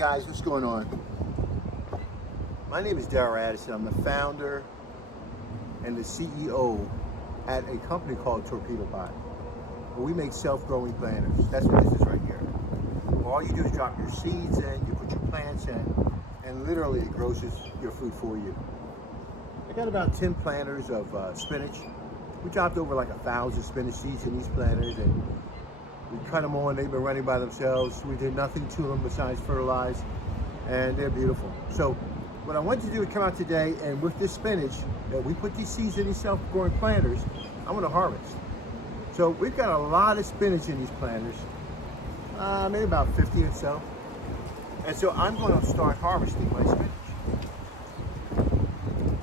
guys, what's going on? My name is Darryl Addison. I'm the founder and the CEO at a company called Torpedopot. We make self-growing planters. That's what this is right here. All you do is drop your seeds in, you put your plants in, and literally it grows your food for you. I got about 10 planters of spinach. We dropped over like 1,000 spinach seeds in these planters, and we cut them on. They've been running by themselves. We did nothing to them besides fertilize, and they're beautiful. So what I want to do is come out today, and with this spinach, that we put these seeds in these self-growing planters, I want to harvest. So we've got a lot of spinach in these planters, maybe about 50 or so. And so I'm going to start harvesting my spinach.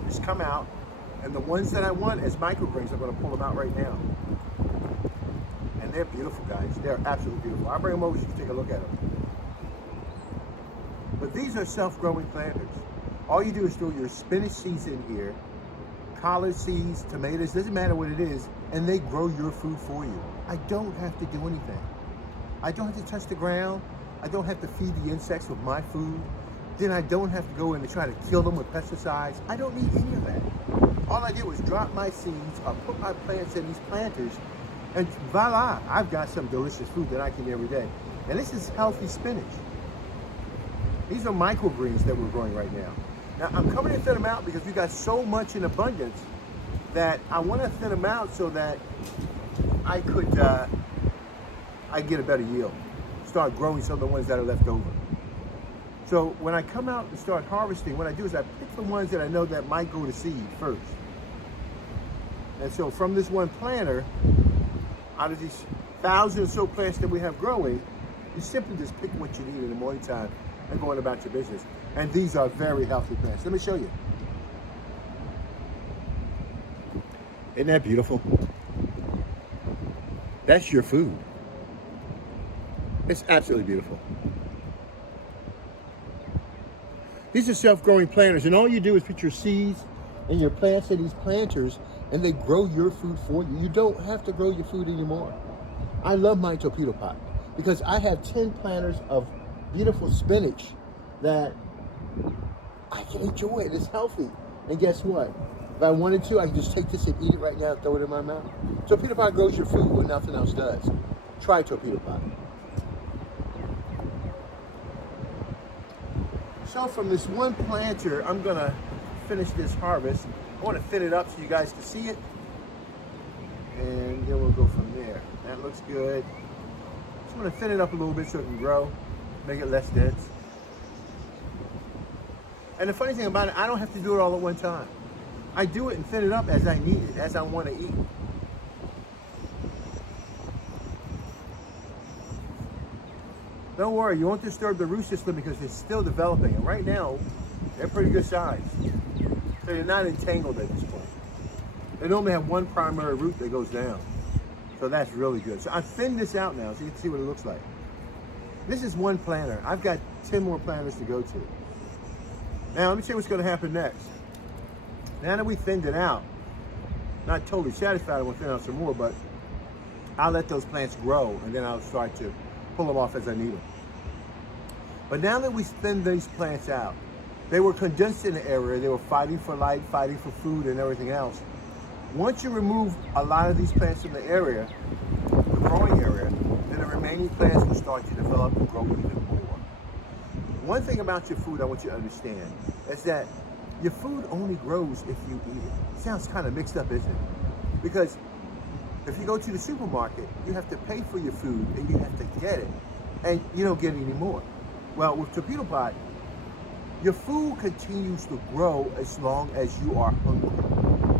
Just come out, and the ones that I want as microgreens, I'm going to pull them out right now. And they're beautiful, guys. They're absolutely beautiful. I'll bring them over so you can take a look at them. But these are self-growing planters. All you do is throw your spinach seeds in here, collard seeds, tomatoes, doesn't matter what it is, and they grow your food for you. I don't have to do anything. I don't have to touch the ground. I don't have to feed the insects with my food. Then I don't have to go in and try to kill them with pesticides. I don't need any of that. All I did was drop my seeds, or put my plants in these planters, and voila, I've got some delicious food that I can eat every day. And this is healthy spinach. These are microgreens that we're growing right now. Now, I'm coming to thin them out because we got so much in abundance that I want to thin them out so that I could get a better yield. Start growing some of the ones that are left over. So when I come out and start harvesting, what I do is I pick the ones that I know that might go to seed first. And so from this one planter, out of these 1,000 or so plants that we have growing, you simply just pick what you need in the morning time and go on about your business. And these are very healthy plants. Let me show you. Isn't that beautiful? That's your food. It's absolutely beautiful. These are self-growing planters, and all you do is put your seeds and your plants in these planters, and they grow your food for you. You don't have to grow your food anymore. I love my Torpedopot because I have 10 planters of beautiful spinach that I can enjoy. It's healthy. And guess what? If I wanted to, I can just take this and eat it right now and throw it in my mouth. Torpedopot grows your food when nothing else does. Try Torpedopot. So from this one planter, I'm gonna finish this harvest. I want to thin it up so you guys can see it, and then we'll go from there. That looks good. Just want to thin it up a little bit so it can grow, make it less dense. And the funny thing about it, I don't have to do it all at one time. I do it and thin it up as I need it, as I want to eat. Don't worry, you won't disturb the root system because it's still developing. And right now, they're pretty good size. So they're not entangled at this point. They normally have one primary root that goes down. So that's really good. So I thinned this out now so you can see what it looks like. This is one planter. I've got 10 more planters to go to. Now let me show you what's going to happen next. Now that we thinned it out, not totally satisfied, I want to thin out some more, but I'll let those plants grow and then I'll start to pull them off as I need them. But now that we thinned these plants out, they were condensed in the area, they were fighting for light, fighting for food and everything else. Once you remove a lot of these plants from the area, the growing area, then the remaining plants will start to develop and grow even more. One thing about your food I want you to understand is that your food only grows if you eat it. Sounds kind of mixed up, isn't it? Because if you go to the supermarket, you have to pay for your food and you have to get it, and you don't get any more. Well, with Torpedopot, your food continues to grow as long as you are hungry.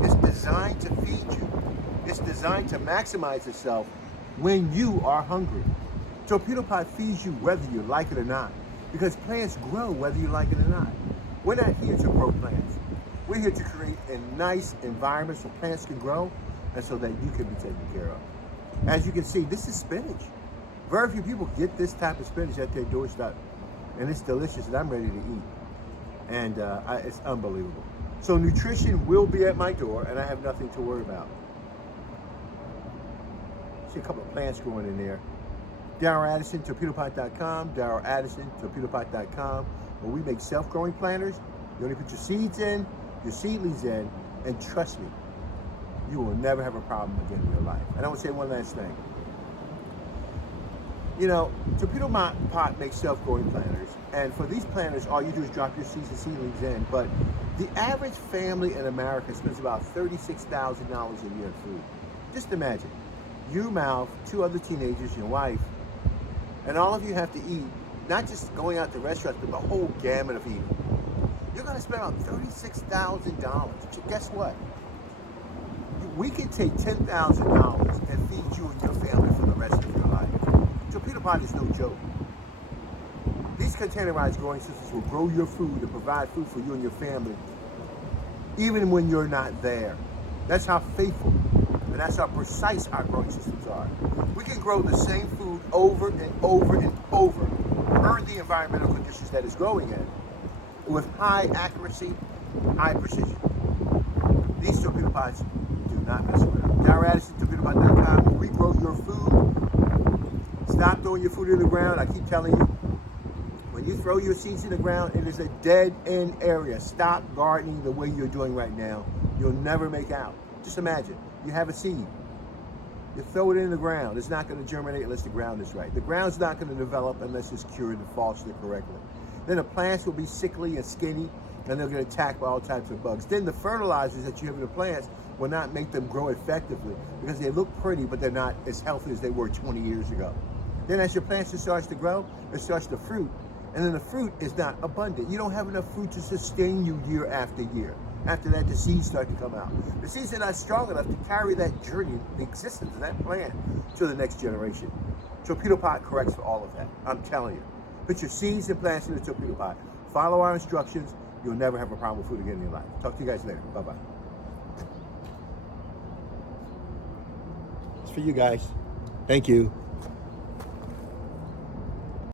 It's designed to feed you. It's designed to maximize itself when you are hungry. Torpedopot feeds you whether you like it or not, because plants grow whether you like it or not. We're not here to grow plants. We're here to create a nice environment so plants can grow and so that you can be taken care of. As you can see, this is spinach. Very few people get this type of spinach at their doorstep, and it's delicious, and I'm ready to eat. And it's unbelievable. So nutrition will be at my door, and I have nothing to worry about. See a couple of plants growing in there. Darryl Addison, Torpedopot.com, Darryl Addison, Torpedopot.com, where we make self-growing planters. You only put your seeds in, your seedlings in, and trust me, you will never have a problem again in your life. And I want to say one last thing. You know, Torpedopot makes self-growing planters, and for these planters, all you do is drop your seeds and seedlings in, but the average family in America spends about $36,000 a year in food. Just imagine, you, Mouth, 2 other teenagers, your wife, and all of you have to eat, not just going out to restaurants, but the whole gamut of eating. You're gonna spend about $36,000. Guess what? We can take $10,000 and feed you and your family for the rest of your life. Torpedopot is no joke. These containerized growing systems will grow your food and provide food for you and your family, even when you're not there. That's how faithful and that's how precise our growing systems are. We can grow the same food over and over and over, earn the environmental conditions that it's growing in, with high accuracy, high precision. These Torpedopots do not mess around. Darryl Addison, Torpedopot.com, where we grow your food. Stop throwing your food in the ground. I keep telling you, when you throw your seeds in the ground, it is a dead end area. Stop gardening the way you're doing right now. You'll never make out. Just imagine, you have a seed. You throw it in the ground. It's not going to germinate unless the ground is right. The ground's not going to develop unless it's cured and fostered correctly. Then the plants will be sickly and skinny, and they'll get attacked by all types of bugs. Then the fertilizers that you have in the plants will not make them grow effectively because they look pretty, but they're not as healthy as they were 20 years ago. Then as your plants starts to grow, it starts to fruit, and then the fruit is not abundant. You don't have enough fruit to sustain you year after year. After that, the seeds start to come out. The seeds are not strong enough to carry that journey, the existence of that plant, to the next generation. Torpedopot corrects for all of that. I'm telling you. Put your seeds and plants in the Torpedopot. Follow our instructions. You'll never have a problem with food again in your life. Talk to you guys later. Bye-bye. It's for you guys. Thank you.